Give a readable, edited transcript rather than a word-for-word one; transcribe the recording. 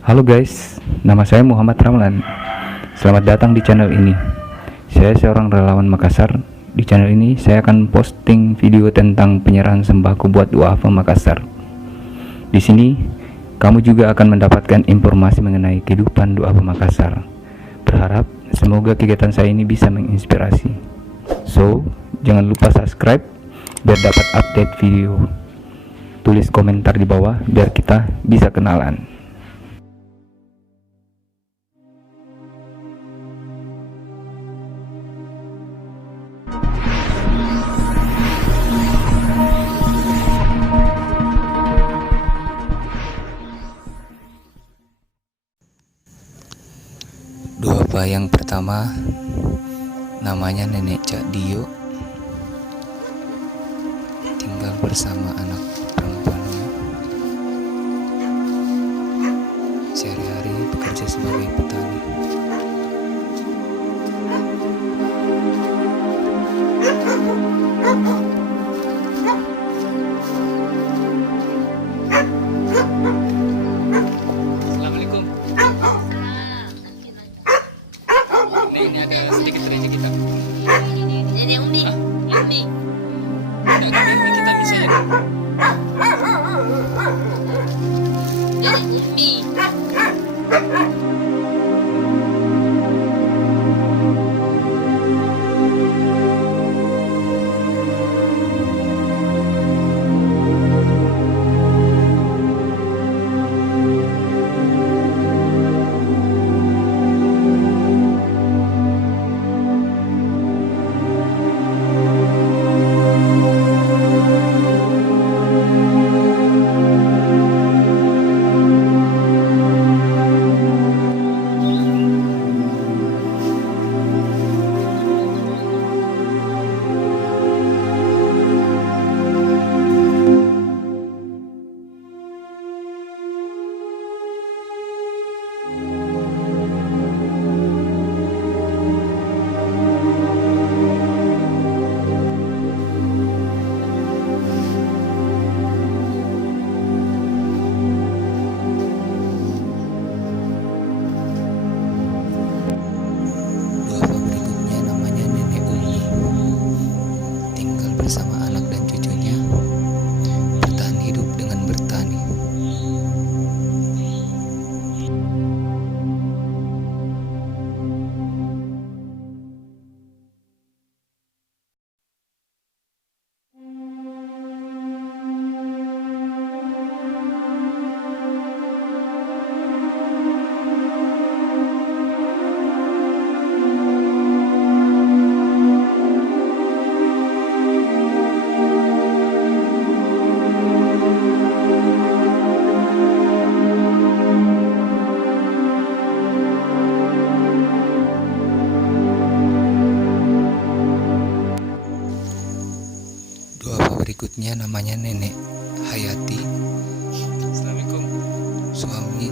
Halo guys, nama saya Muhammad Ramlan. Selamat datang di channel ini. Saya seorang relawan Makassar. Di channel ini saya akan posting video tentang penyerahan sembako buat duafa Makassar. Di sini kamu juga akan mendapatkan informasi mengenai kehidupan duafa Makassar. Berharap semoga kegiatan saya ini bisa menginspirasi. So, jangan lupa subscribe biar dapat update video. Tulis komentar di bawah biar kita bisa kenalan. Duafa yang pertama namanya Nenek Cak Dio, tinggal bersama anak perempuannya. Sehari-hari bekerja sebagai petani. Assalamualaikum. Ini ada sedikit rezeki kita. Nenek Umi. Umi. Ada ini kita bisa ya. Nenek Umi. Duafa berikutnya namanya Nenek Umi, tinggal bersama anak dan cucunya, bertahan hidup dengan bertani. Duafa berikutnya namanya Nenek Hayati. Assalamualaikum. Suami